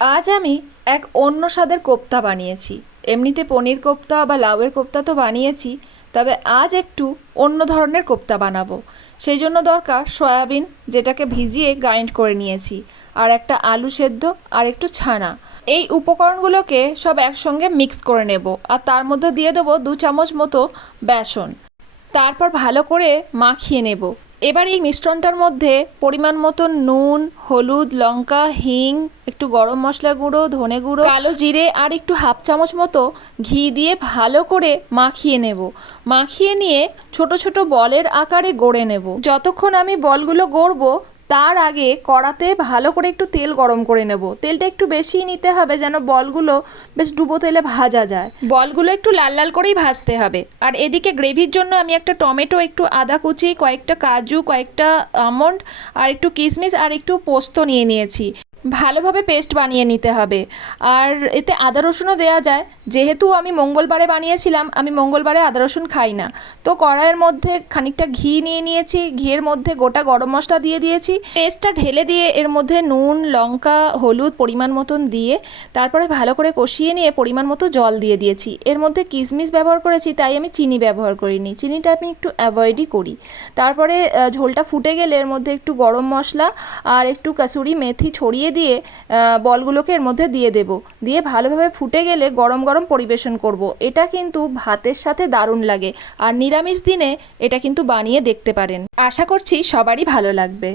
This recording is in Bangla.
আজ আমি এক অন্য স্বাদের কোপ্তা বানিয়েছি। এমনিতে পনির কোপ্তা বা লাউয়ের কোপ্তা তো বানিয়েছি, তবে আজ একটু অন্য ধরনের কোপ্তা বানাবো। সেই জন্য দরকার সয়াবিন, যেটাকে ভিজিয়ে গ্রাইন্ড করে নিয়েছি, আর একটা আলু সেদ্ধ, আর একটু ছানা। এই উপকরণগুলোকে সব একসঙ্গে মিক্স করে নেব, আর তার মধ্যে দিয়ে দেবো 2 চামচ মতো বেসন। তারপর ভালো করে মাখিয়ে নেব। এবার এই মিশ্রণটার মধ্যে পরিমাণ মতো নুন, হলুদ, লঙ্কা, হিং, একটু গরম মশলা গুঁড়ো, ধনে গুঁড়ো, কালো জিরে আর একটু 1/2 চামচ মতো ঘি দিয়ে ভালো করে মাখিয়ে নেব। মাখিয়ে নিয়ে ছোট ছোট বলের আকারে গড়ে নেব। যতক্ষণ আমি বলগুলো গড়বো তার আগে কড়াতে ভালো করে একটু তেল গরম করে নেব। তেলটা একটু বেশিই নিতে হবে, যেন বলগুলো বেশ ডুবো তেলে ভাজা যায়। বলগুলো একটু লাল লাল করেই ভাজতে হবে। আর এদিকে গ্রেভির জন্য আমি একটা টমেটো, একটু আদা কুচি, কয়েকটা কাজু, কয়েকটা আমন্ড, আর একটু কিশমিশ আর একটু পোস্ত নিয়ে নিয়েছি। ভালোভাবে পেস্ট বানিয়ে নিতে হবে। আর এতে আদা রসুনও দেওয়া যায়। যেহেতু আমি মঙ্গলবারে বানিয়েছিলাম, আমি মঙ্গলবারে আদা রসুন খাই না, তো কড়াইয়ের মধ্যে খানিকটা ঘি নিয়ে নিয়েছি। ঘিয়ের মধ্যে গোটা গরম মশলা দিয়ে দিয়েছি। পেস্টটা ঢেলে দিয়ে এর মধ্যে নুন, লঙ্কা, হলুদ পরিমাণ মতন দিয়ে তারপরে ভালো করে কষিয়ে নিয়ে পরিমাণ মতো জল দিয়ে দিয়েছি। এর মধ্যে কিশমিশ ব্যবহার করেছি, তাই আমি চিনি ব্যবহার করিনি। চিনিটা আমি একটু অ্যাভয়েডই করি। তারপরে ঝোলটা ফুটে গেলে এর মধ্যে একটু গরম মশলা আর একটু কাসুরি মেথি ছড়িয়ে দিয়ে বলগুলোকে এর মধ্যে দিয়ে দেব। দিয়ে ভালোভাবে ফুটে গেলে গরম গরম পরিবেশন করব। এটা কিন্তু ভাতের সাথে দারুণ লাগে। আর নিরামিষ দিনে এটা কিন্তু বানিয়ে দেখতে পারেন। আশা করছি সবারই ভালো লাগবে।